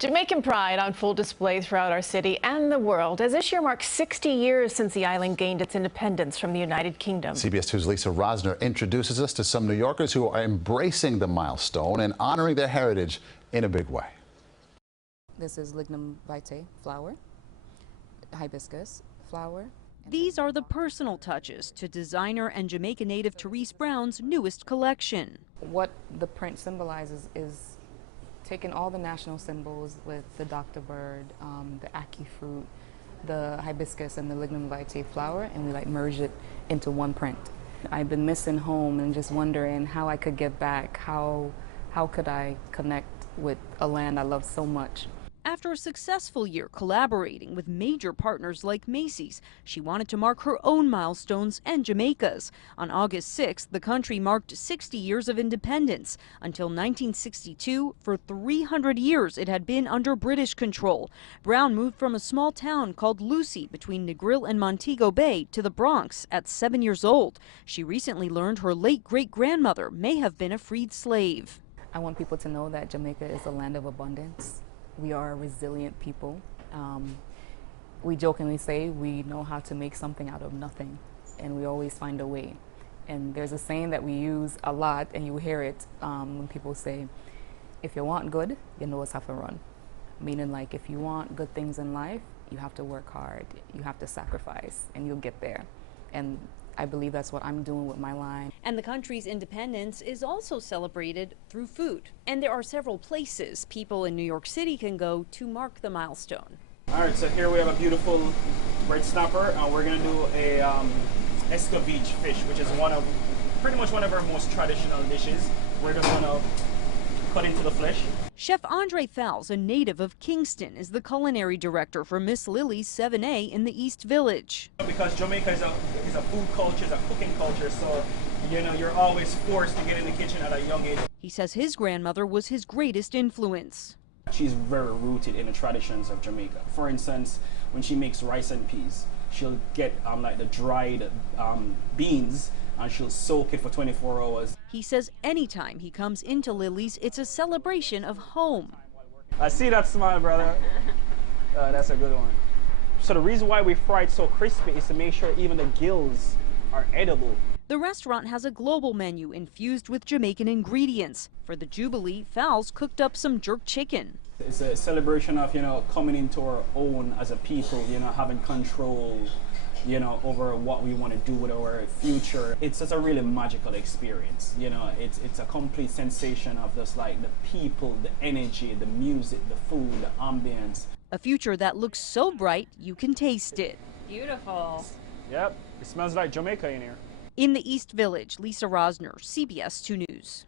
Jamaican pride on full display throughout our city and the world as this year marks 60 years since the island gained its independence from the United Kingdom. CBS 2's Lisa Rozner introduces us to some New Yorkers who are embracing the milestone and honoring their heritage in a big way. This is lignum vitae flower, hibiscus flower. These are the personal touches to designer and Jamaican native Therese Brown's newest collection. What the print symbolizes is taking all the national symbols with the Dr. Bird, the ackee fruit, the hibiscus, and the lignum vitae flower, and we merge it into one print. I've been missing home and just wondering how I could get back, how could I connect with a land I love so much. After a successful year collaborating with major partners like Macy's, she wanted to mark her own milestones and Jamaica's. On August 6th, the country marked 60 years of independence. Until 1962, for 300 years, it had been under British control. Brown moved from a small town called Lucy between Negril and Montego Bay to the Bronx at 7 years old. She recently learned her late great-grandmother may have been a freed slave. I want people to know that Jamaica is a land of abundance. We are a resilient people. We jokingly say we know how to make something out of nothing, and we always find a way. And there's a saying that we use a lot, and you hear it when people say, if you want good, you know it's have to run. Meaning, if you want good things in life, you have to work hard, you have to sacrifice, and you'll get there. And I believe that's what I'm doing with my line. And the country's independence is also celebrated through food. And there are several places people in New York City can go to mark the milestone. All right, so here we have a beautiful red snapper. We're going to do a escovitch fish, which is pretty much one of our most traditional dishes. We're just going to cut into the flesh. Chef Andre Fowles, a native of Kingston, is the culinary director for Miss Lily's 7A in the East Village. Because Jamaica is a food culture, is a cooking culture, so you're always forced to get in the kitchen at a young age. He says his grandmother was his greatest influence. She's very rooted in the traditions of Jamaica. For instance, when she makes rice and peas, she'll get the dried beans and she'll soak it for 24 hours. He says anytime he comes into Lily's, it's a celebration of home. I see that smile, brother. That's a good one. So the reason why we fry it so crispy is to make sure even the gills are edible. The restaurant has a global menu infused with Jamaican ingredients. For the Jubilee, Fowles cooked up some jerk chicken. It's a celebration of, coming into our own as a people, having control, over what we want to do with our future. It's just a really magical experience. It's a complete sensation of just the people, the energy, the music, the food, the ambience. A future that looks so bright you can taste it. Beautiful. Yep, it smells like Jamaica in here. In the East Village, Lisa Rozner, CBS 2 News.